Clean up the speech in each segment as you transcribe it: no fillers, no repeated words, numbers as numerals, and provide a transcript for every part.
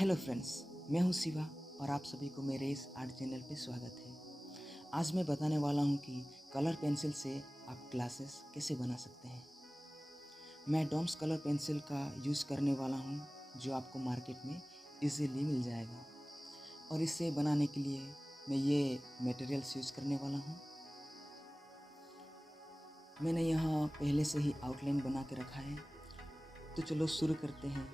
Hello friends, मैं हूं शिवा और आप सभी को मेरे इस आर्ट चैनल पे स्वागत है। आज मैं बताने वाला हूं कि कलर पेंसिल से आप ग्लासेस कैसे बना सकते हैं। मैं डॉम्स कलर पेंसिल का यूज़ करने वाला हूं, जो आपको मार्केट में इजीली मिल जाएगा। और इसे बनाने के लिए मैं ये मटेरियल्स यूज़ करने वाला हूं। मैंने यहाँ पहले से ही आउटलाइन बना के रखा है, तो चलो शुरू करते हैं।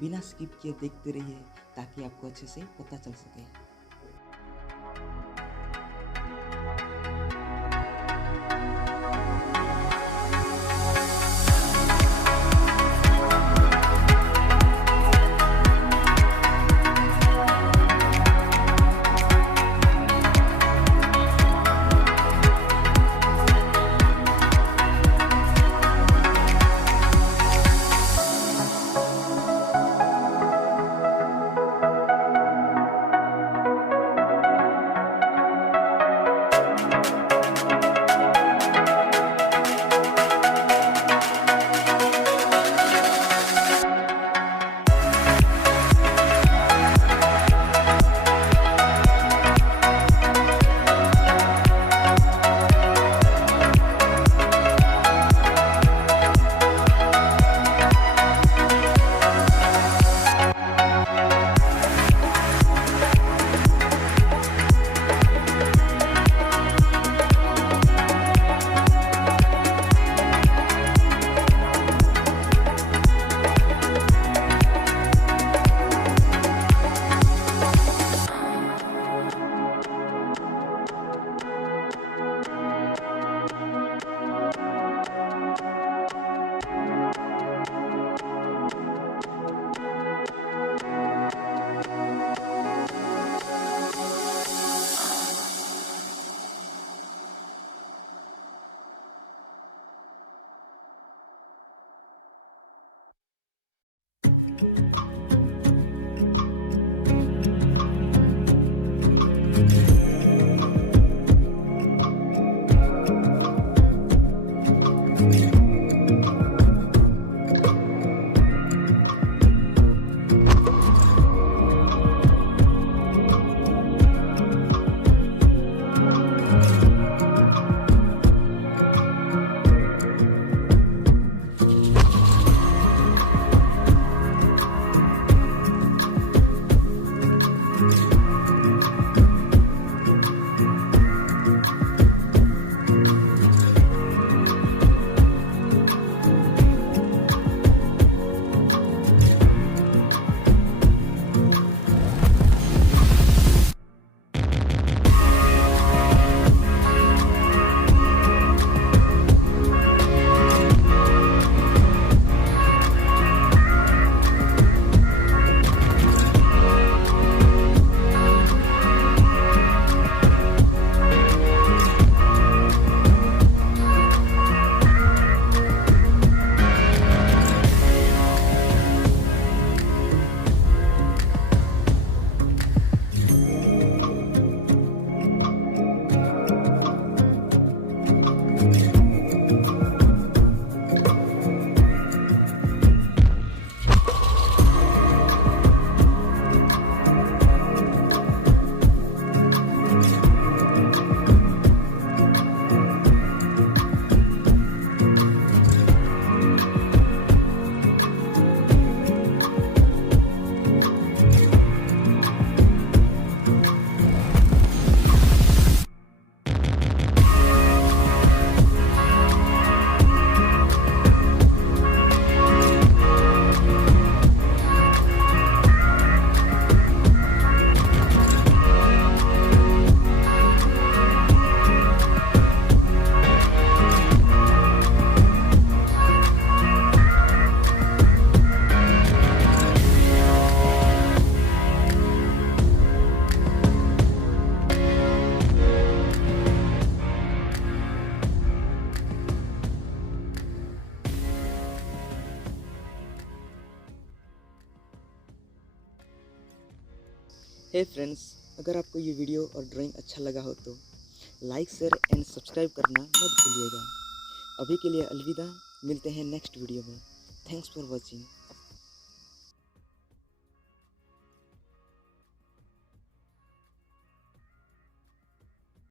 बिना स्किप किए देखते रहिए ताकि आपको अच्छे से पता चल सके। हे फ्रेंड्स, अगर आपको ये वीडियो और ड्राइंग अच्छा लगा हो तो लाइक, शेयर एंड सब्सक्राइब करना मत भूलिएगा। अभी के लिए अलविदा, मिलते हैं नेक्स्ट वीडियो में। Thanks for watching.